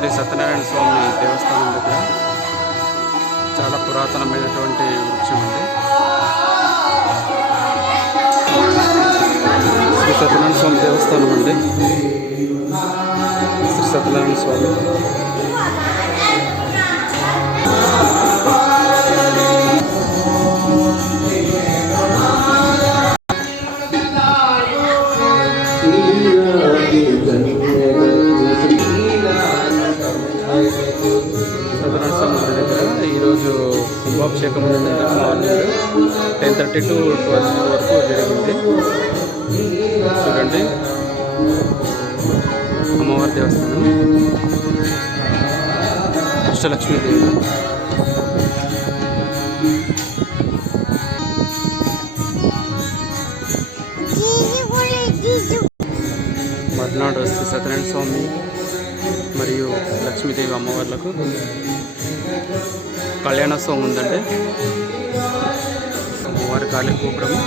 శ్రీ సత్యనారాయణ స్వామి దేవస్థానం దగ్గర చాలా పురాతనమైనటువంటి వృక్షం అండి. శ్రీ సత్యనారాయణ స్వామి దేవస్థానం అండి. శ్రీ సత్యనారాయణ స్వామి సత్యనారాయణ స్వామి దగ్గర ఈరోజు కుంభాభిషేకం మార్నింగ్ 10:30 to 12 వరకు జరిగింది. చూడండి, అమ్మవారి దేవస్థానం అష్టలక్ష్మీదేవి. మర్నాడు శ్రీ సత్యనారాయణ స్వామి మరియు లక్ష్మీదేవి అమ్మవార్లకు కళ్యాణోత్సవం ఉందండి. అమ్మవారి కాళీ గోపురము